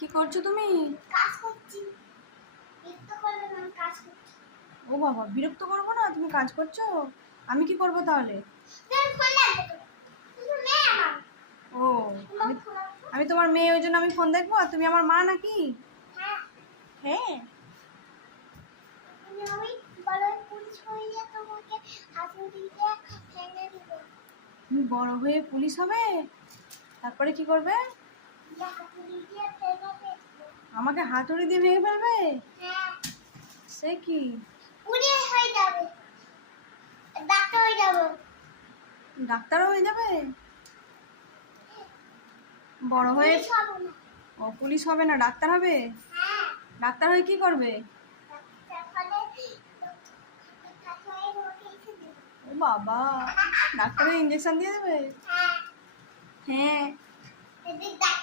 কি করছো তুমি? কাজ করছি। বিরক্ত করবে না, আমি কাজ করছি। ও বাবা, বিরক্ত করবো না, তুমি কাজ করছো। আমি কি করবো তাহলে? তুমি ফোন লাগবে তো। তুমি মেয়ে আমার। ও, আমি আমি তোমার মেয়ে, ওই জন্য আমি ফোন দেখবো আর তুমি আমার মা নাকি? হ্যাঁ, হ্যাঁ। তুমি আমি বড় পুলিশ হয়ে তোমাকে হাতুড়ি দিয়ে ভেঙে দিব। তুমি বড় হয়ে পুলিশ হবে, তারপরে কি করবে? হাতুড়ি দিয়ে ভেঙে দেবো। আমাকে হাতুড়ি দিয়ে ভেঙে ফেলবে? হ্যাঁ, সে কি? পুলিশ হয়ে যাবে, ডাক্তার হয়ে যাবো। ডাক্তারও হয়ে যাবে বড় হয়ে? পুলিশ হবো না। ও, পুলিশ হবে না, ডাক্তার হবে। হ্যাঁ, ডাক্তার হয়ে কি করবে? তারপরে তারপরে ওকে এসে দেবো। ও বাবা, ডাক্তারের ইঞ্জেকশন দিয়ে দেবে? হ্যাঁ, হ্যাঁ। যদি ডাক্তার